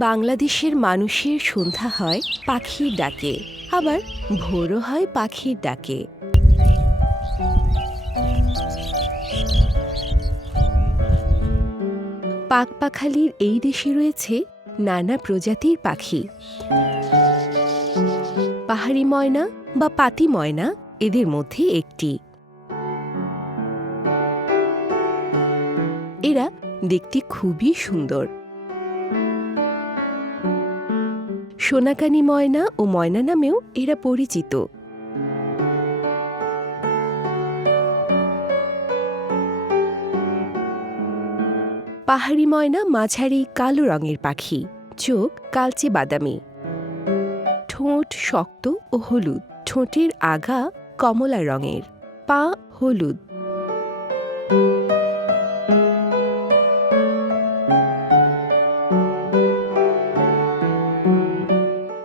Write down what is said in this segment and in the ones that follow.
বাংলাদেশের মানুষের সন্ধ্যা হয় পাখির ডাকে, আবার ভোরও হয় পাখির ডাকে। পাকপাখালির এই দেশে রয়েছে নানা প্রজাতির পাখি। পাহাড়ি ময়না বা পাতি ময়না এদের মধ্যে একটি। এরা দেখতে খুবই সুন্দর। সোনাকানি ময়না ও ময়না নামেও এরা পরিচিত। পাহাড়ি ময়না মাঝারি কালো রঙের পাখি, চোখ কালচে বাদামি, ঠোঁট শক্ত ও হলুদ, ঠোঁটের আগা কমলা রঙের, পা হলুদ।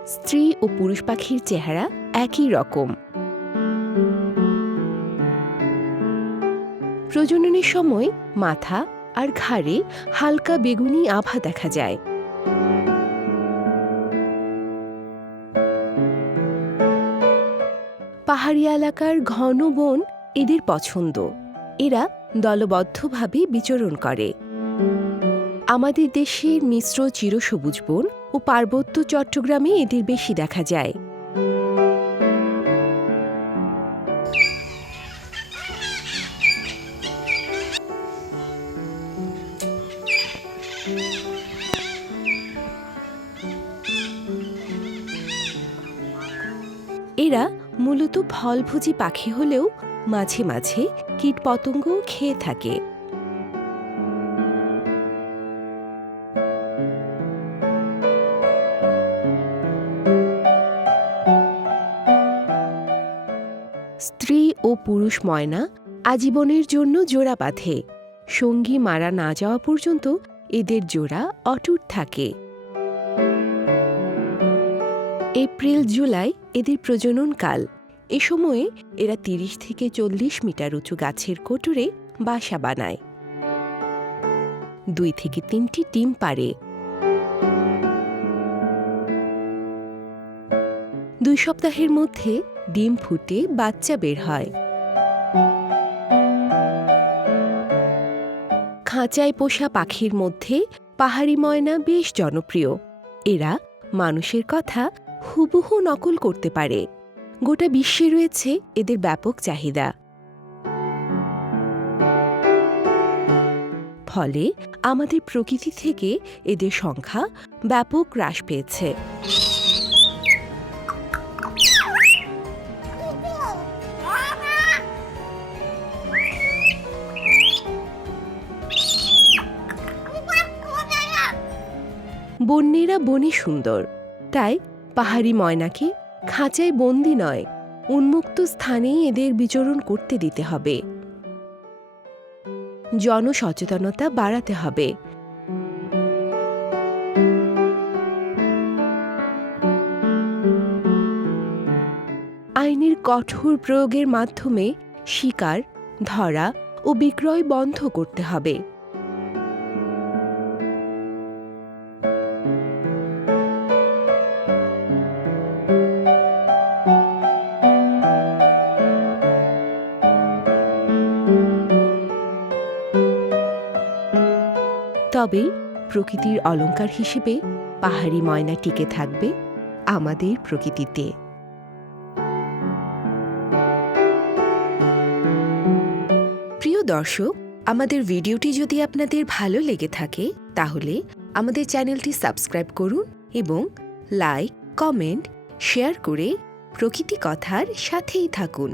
স্ত্রী ও পুরুষ পাখির চেহারা একই রকম। প্রজননের সময় মাথা আর ঘাড়ে হালকা বেগুনি আভা দেখা যায়। পাহাড়ি এলাকার ঘন বন এদের পছন্দ। এরা দলবদ্ধভাবে বিচরণ করে। আমাদের দেশের মিশ্র চিরসবুজ বন ও পার্বত্য চট্টগ্রামে এদের বেশি দেখা যায়। এরা মূলত ফলভোজী পাখি হলেও মাঝে মাঝে কীটপতঙ্গ খেয়ে থাকে। স্ত্রী ও পুরুষ ময়না আজীবনের জন্য জোড়া বাঁধে। সঙ্গী মারা না যাওয়া পর্যন্ত এদের জোড়া অটুট থাকে। এপ্রিল জুলাই এদের প্রজনন কাল। এ সময়ে এরা ৩০ থেকে ৪০ মিটার উঁচু গাছের কোটরে বাসা বানায়। ২ থেকে ৩টি ডিম পাড়ে। ২ সপ্তাহের মধ্যে ডিম ফুটে বাচ্চা বের হয়। খাঁচায় পোষা পাখির মধ্যে পাহাড়ি ময়না বেশ জনপ্রিয়। এরা মানুষের কথা হুবহু নকল করতে পারে। গোটা বিশ্বে রয়েছে এদের ব্যাপক চাহিদা। ফলে আমাদের প্রকৃতি থেকে এদের সংখ্যা ব্যাপক হ্রাস পেয়েছে। বন্যেরা বনে সুন্দর, তাই পাহাড়ি ময়নাকে খাঁচায় বন্দি নয়, উন্মুক্ত স্থানেই এদের বিচরণ করতে দিতে হবে। জনসচেতনতা বাড়াতে হবে। আইনের কঠোর প্রয়োগের মাধ্যমে শিকার, ধরা ও বিক্রয় বন্ধ করতে হবে। তবে প্রকৃতির অলংকার হিসেবে পাহাড়ি ময়না টিকে থাকবে আমাদের প্রকৃতিতে। প্রিয় দর্শক, আমাদের ভিডিওটি যদি আপনাদের ভালো লেগে থাকে তাহলে আমাদের চ্যানেলটি সাবস্ক্রাইব করুন এবং লাইক, কমেন্ট, শেয়ার করে প্রকৃতি কথার সাথেই থাকুন।